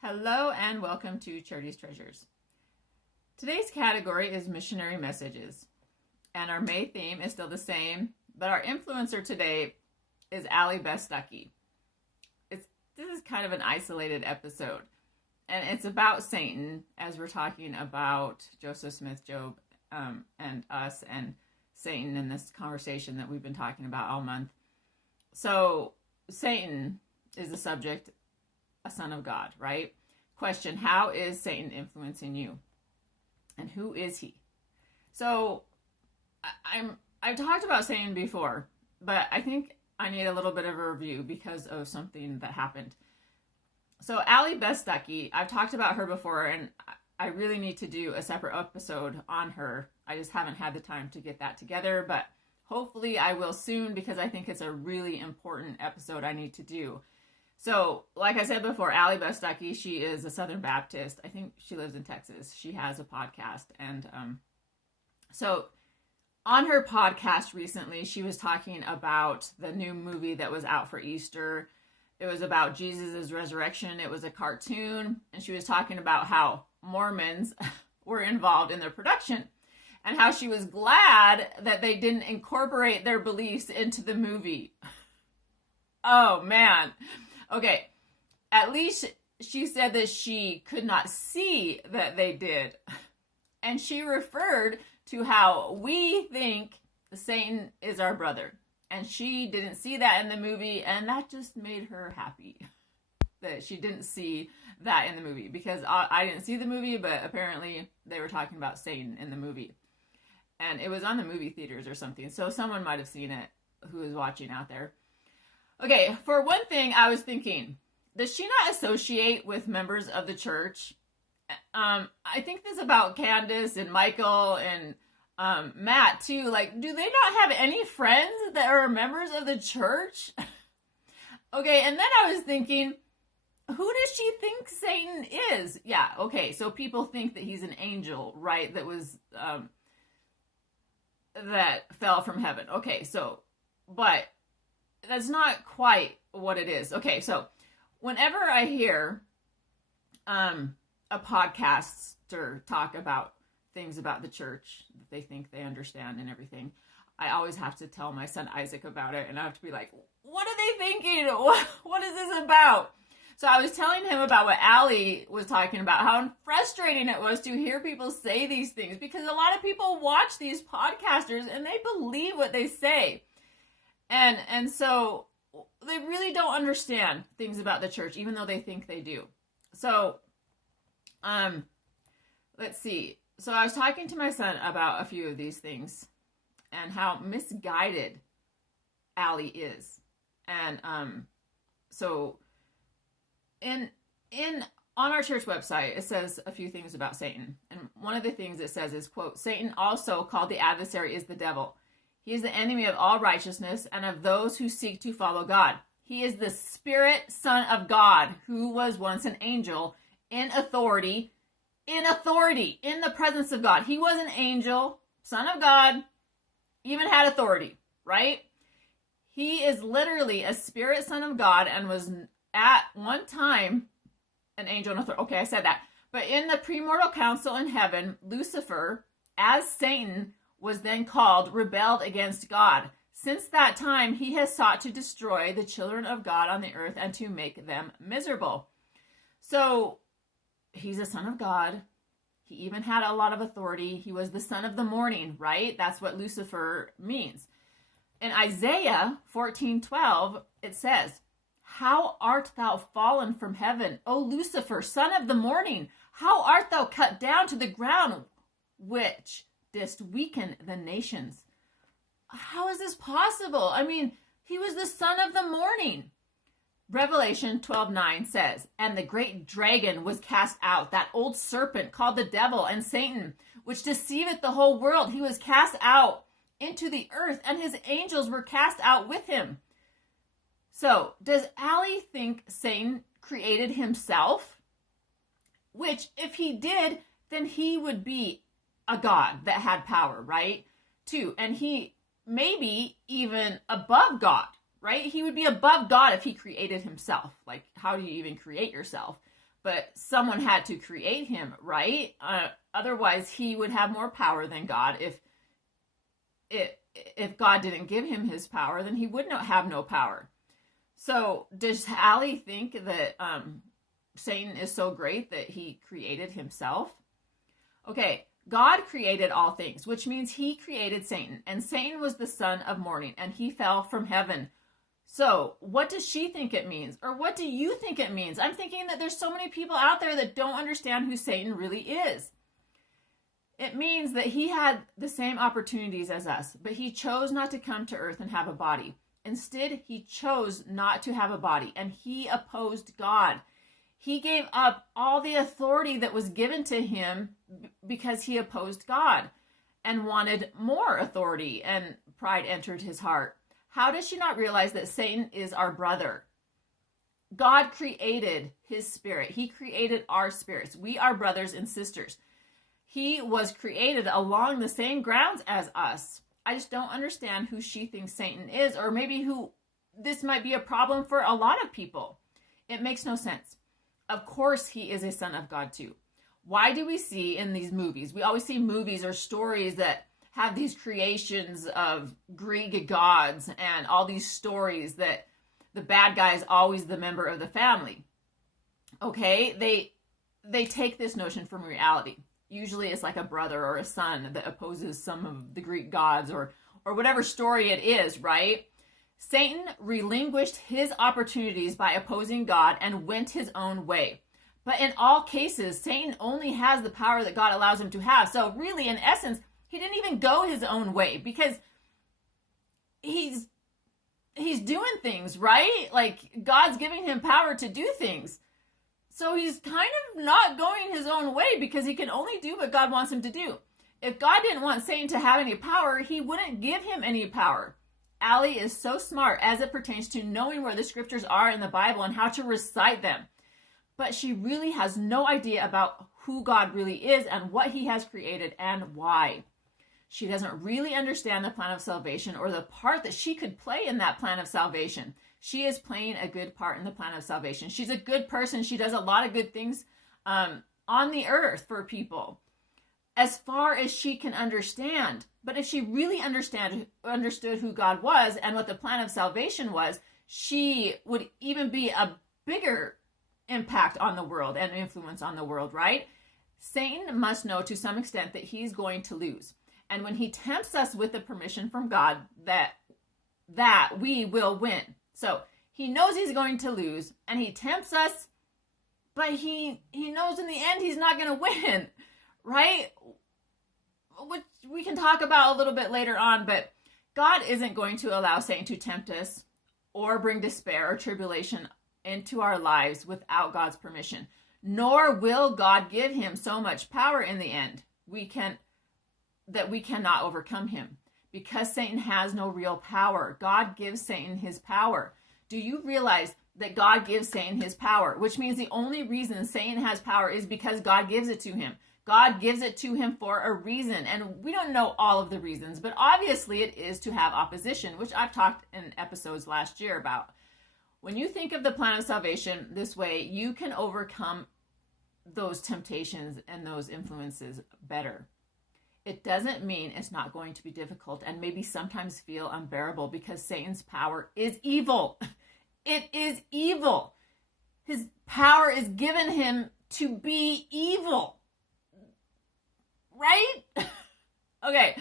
Hello and welcome to Charity's Treasures. Today's category is missionary messages, and our May theme is still the same, but our influencer today is Beth Stucky. This is kind of an isolated episode, and it's about Satan as we're talking about Joseph Smith, Job, and us and Satan in this conversation that we've been talking about all month. So Satan is the subject, a son of God, right? Question, how is Satan influencing you? And who is he? So I've talked about Satan before, but I think I need a little bit of a review because of something that happened. So Beth Stucky, I've talked about her before, and I really need to do a separate episode on her. I just haven't had the time to get that together, but hopefully I will soon because I think it's a really important episode I need to do. So, like I said before, Beth Stucky, she is a Southern Baptist. I think she lives in Texas. She has a podcast. And so on her podcast recently, she was talking about the new movie that was out for Easter. It was about Jesus' resurrection. It was a cartoon. And she was talking about how Mormons were involved in their production and how she was glad that they didn't incorporate their beliefs into the movie. Oh, man. Okay, at least she said that she could not see that they did. And she referred to how we think Satan is our brother. And she didn't see that in the movie, and that just made her happy that she didn't see that in the movie. Because I didn't see the movie, but apparently they were talking about Satan in the movie. And it was on the movie theaters or something, so someone might have seen it who was watching out there. Okay, for one thing, I was thinking, does she not associate with members of the church? I think this about Candace and Michael and Matt, too. Like, do they not have any friends that are members of the church? Okay, and then I was thinking, who does she think Satan is? Yeah, okay, so people think that he's an angel, right, that fell from heaven. Okay, so, but that's not quite what it is. Okay, so whenever I hear a podcaster talk about things about the church that they think they understand and everything, I always have to tell my son Isaac about it, and I have to be like, what are they thinking? What is this about? So I was telling him about what Allie was talking about, how frustrating it was to hear people say these things, because a lot of people watch these podcasters and they believe what they say. And so they really don't understand things about the church, even though they think they do. So, let's see. So I was talking to my son about a few of these things and how misguided Allie is. And, so on our church website, it says a few things about Satan. And one of the things it says is, quote, Satan, also called the adversary, is the devil. He is the enemy of all righteousness and of those who seek to follow God. He is the spirit son of God, who was once an angel in authority, in the presence of God. He was an angel, son of God, even had authority, right? He is literally a spirit son of God and was at one time an angel in authority. Okay, I said that. But in the premortal council in heaven, Lucifer, as Satan, was then called, rebelled against God. Since that time, he has sought to destroy the children of God on the earth and to make them miserable. So, he's a son of God. He even had a lot of authority. He was the son of the morning, right? That's what Lucifer means. In Isaiah 14:12, it says, how art thou fallen from heaven, O Lucifer, son of the morning? How art thou cut down to the ground, which didst weaken the nations? How is this possible? I mean, he was the son of the morning. Revelation 12:9 says, and the great dragon was cast out, that old serpent called the devil and Satan, which deceiveth the whole world. He was cast out into the earth, and his angels were cast out with him. So, does Allie think Satan created himself? Which, if he did, then he would be a god that had power, right? Too. And he maybe even above God, right? He would be above God if he created himself. Like, how do you even create yourself? but someone had to create him, right? Otherwise, he would have more power than God. If God didn't give him his power, then he would not have no power. So does Allie think that Satan is so great that he created himself? Okay, God created all things, which means he created Satan. And Satan was the son of morning, and he fell from heaven. So what does she think it means? Or what do you think it means? I'm thinking that there's so many people out there that don't understand who Satan really is. It means that he had the same opportunities as us, but he chose not to come to earth and have a body. Instead, he chose not to have a body, and he opposed God. He gave up all the authority that was given to him because he opposed God and wanted more authority, and pride entered his heart. How does she not realize that Satan is our brother? God created his spirit. He created our spirits. We are brothers and sisters. He was created along the same grounds as us. I just don't understand who she thinks Satan is, or maybe who this might be a problem for a lot of people. It makes no sense. Of course he is a son of God too. Why do we see in these movies? We always see movies or stories that have these creations of Greek gods and all these stories that the bad guy is always the member of the family. Okay, they take this notion from reality. Usually it's like a brother or a son that opposes some of the Greek gods or whatever story it is, right? Satan relinquished his opportunities by opposing God and went his own way. But in all cases, Satan only has the power that God allows him to have. So really, in essence, he didn't even go his own way because he's doing things, right? Like God's giving him power to do things. So he's kind of not going his own way because he can only do what God wants him to do. If God didn't want Satan to have any power, he wouldn't give him any power. Allie is so smart as it pertains to knowing where the scriptures are in the Bible and how to recite them. But she really has no idea about who God really is and what he has created and why. She doesn't really understand the plan of salvation or the part that she could play in that plan of salvation. She is playing a good part in the plan of salvation. She's a good person. She does a lot of good things on the earth for people, as far as she can understand. But if she really understood who God was and what the plan of salvation was, she would even be a bigger impact on the world and influence on the world, right? Satan must know to some extent that he's going to lose. And when he tempts us with the permission from God, that we will win. So he knows he's going to lose, and he tempts us, but he knows in the end he's not going to win, right? Which we can talk about a little bit later on, but God isn't going to allow Satan to tempt us or bring despair or tribulation into our lives without God's permission. Nor will God give him so much power in the end that we cannot overcome him. Because Satan has no real power, God gives Satan his power. Do you realize that God gives Satan his power? Which means the only reason Satan has power is because God gives it to him. God gives it to him for a reason. And we don't know all of the reasons, but obviously it is to have opposition, which I've talked in episodes last year about. When you think of the plan of salvation this way, you can overcome those temptations and those influences better. It doesn't mean it's not going to be difficult and maybe sometimes feel unbearable, because Satan's power is evil. It is evil. His power is given him to be evil. Right? Okay.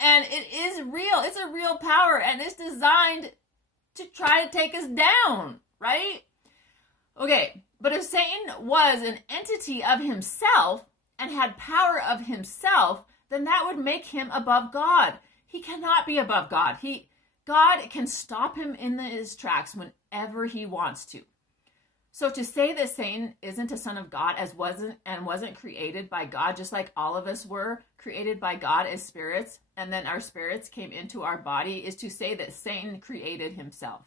And it is real. It's a real power, and it's designed to try to take us down, right? Okay. But if Satan was an entity of himself and had power of himself, then that would make him above God. He cannot be above God. God can stop him in his tracks whenever he wants to. So to say that Satan isn't a son of God wasn't created by God, just like all of us were created by God as spirits, and then our spirits came into our body, is to say that Satan created himself.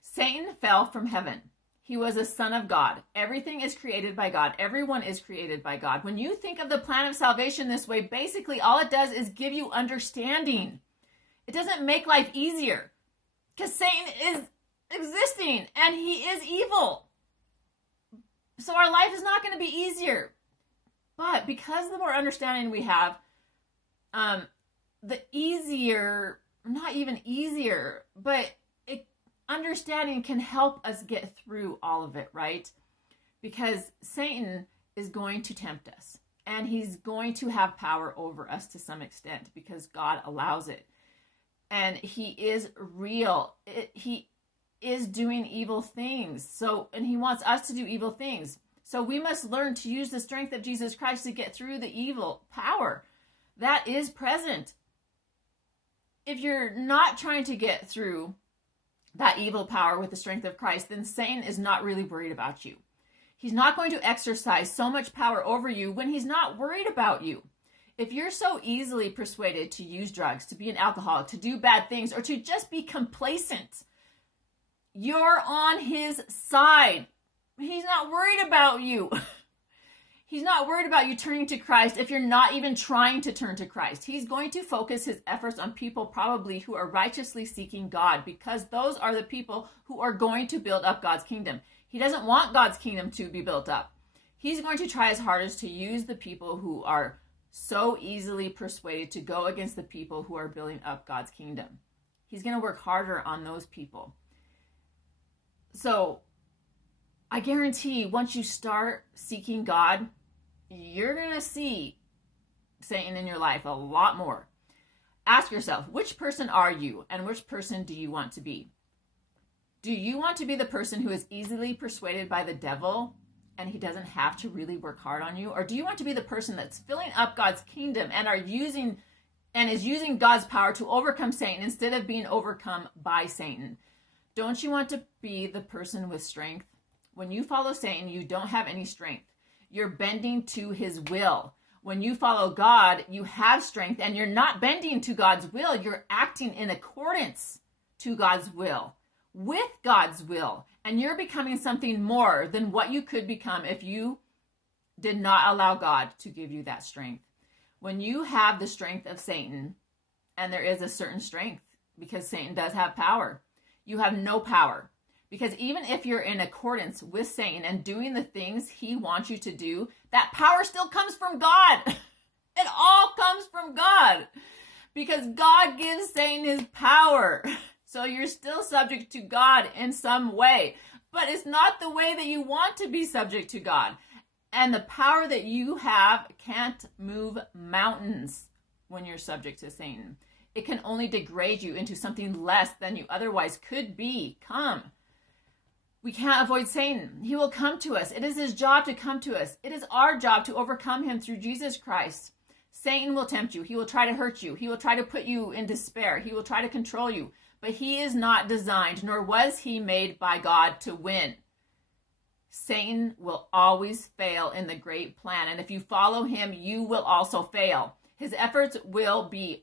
Satan fell from heaven. He was a son of God. Everything is created by God. Everyone is created by God. When you think of the plan of salvation this way, basically all it does is give you understanding. It doesn't make life easier, because Satan is existing and he is evil. So our life is not going to be easier. But because the more understanding we have, the easier, not even easier, but understanding can help us get through all of it, right? Because Satan is going to tempt us, and he's going to have power over us to some extent because God allows it. And he is real. He is doing evil things. And he wants us to do evil things. So we must learn to use the strength of Jesus Christ to get through the evil power that is present. If you're not trying to get through that evil power with the strength of Christ, then Satan is not really worried about you. He's not going to exercise so much power over you when he's not worried about you. If you're so easily persuaded to use drugs, to be an alcoholic, to do bad things, or to just be complacent, you're on his side. He's not worried about you. He's not worried about you turning to Christ if you're not even trying to turn to Christ. He's going to focus his efforts on people probably who are righteously seeking God, because those are the people who are going to build up God's kingdom. He doesn't want God's kingdom to be built up. He's going to try his hardest to use the people who are so easily persuaded to go against the people who are building up God's kingdom. He's going to work harder on those people. So I guarantee once you start seeking God, you're going to see Satan in your life a lot more. Ask yourself, which person are you and which person do you want to be? Do you want to be the person who is easily persuaded by the devil and he doesn't have to really work hard on you? Or do you want to be the person that's filling up God's kingdom and is using God's power to overcome Satan instead of being overcome by Satan? Don't you want to be the person with strength? When you follow Satan, you don't have any strength. You're bending to his will. When you follow God, you have strength, and you're not bending to God's will. You're acting in accordance to God's will, with God's will, and you're becoming something more than what you could become if you did not allow God to give you that strength. When you have the strength of Satan, and there is a certain strength, because Satan does have power, you have no power. Because even if you're in accordance with Satan and doing the things he wants you to do, that power still comes from God. It all comes from God. Because God gives Satan his power. So you're still subject to God in some way. But it's not the way that you want to be subject to God. And the power that you have can't move mountains when you're subject to Satan. It can only degrade you into something less than you otherwise could become. We can't avoid Satan. He will come to us. It is his job to come to us. It is our job to overcome him through Jesus Christ. Satan will tempt you. He will try to hurt you. He will try to put you in despair. He will try to control you. But he is not designed, nor was he made by God to win. Satan will always fail in the great plan. And if you follow him, you will also fail. His efforts will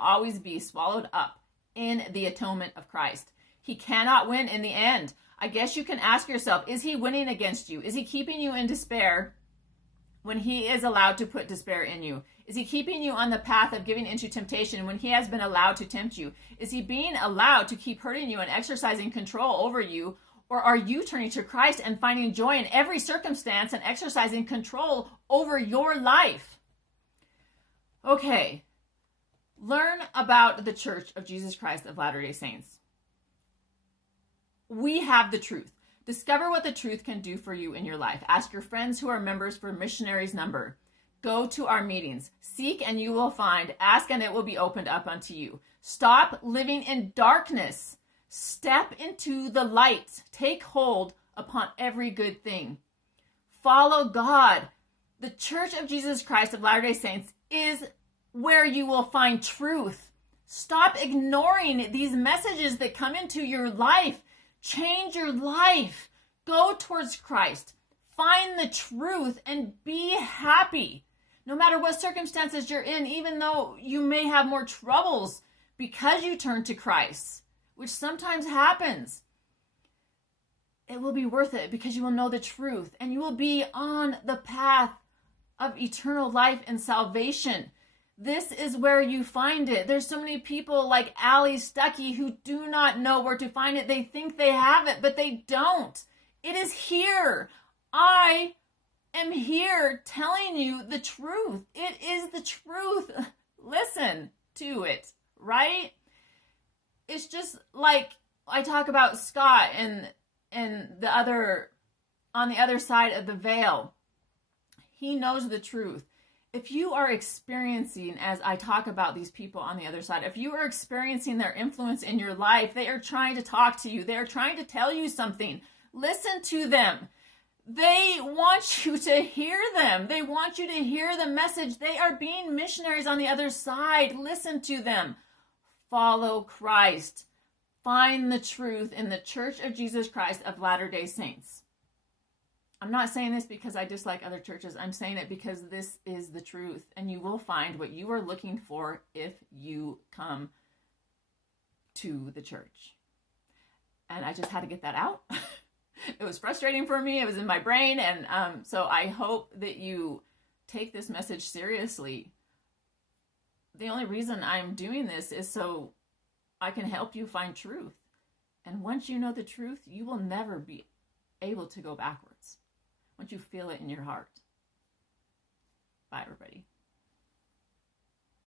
always be swallowed up in the atonement of Christ. He cannot win in the end. I guess you can ask yourself, is he winning against you? Is he keeping you in despair when he is allowed to put despair in you? Is he keeping you on the path of giving into temptation when he has been allowed to tempt you? Is he being allowed to keep hurting you and exercising control over you? Or are you turning to Christ and finding joy in every circumstance and exercising control over your life? Okay, learn about the Church of Jesus Christ of Latter-day Saints. We have the truth. Discover what the truth can do for you in your life. Ask your friends who are members for Missionary's number. Go to our meetings. Seek and you will find. Ask and it will be opened up unto you. Stop living in darkness. Step into the light. Take hold upon every good thing. Follow God. The Church of Jesus Christ of Latter-day Saints is where you will find truth. Stop ignoring these messages that come into your life. Change your life. Go towards Christ. Find the truth and be happy. No matter what circumstances you're in, even though you may have more troubles because you turn to Christ, which sometimes happens, it will be worth it because you will know the truth and you will be on the path of eternal life and salvation. This is where you find it. There's so many people like Stucky who do not know where to find it. They think they have it, but they don't. It is here. I am here telling you the truth. It is the truth. Listen to it, right? It's just like I talk about Scott and the other, on the other side of the veil. He knows the truth. If you are experiencing, as I talk about these people on the other side, if you are experiencing their influence in your life, they are trying to talk to you. They are trying to tell you something. Listen to them. They want you to hear them. They want you to hear the message. They are being missionaries on the other side. Listen to them. Follow Christ. Find the truth in the Church of Jesus Christ of Latter-day Saints. I'm not saying this because I dislike other churches. I'm saying it because this is the truth, and you will find what you are looking for if you come to the church. And I just had to get that out. It was frustrating for me. It was in my brain, and so I hope that you take this message seriously. The only reason I'm doing this is so I can help you find truth. And once you know the truth, you will never be able to go backwards. Once you feel it in your heart. Bye, everybody.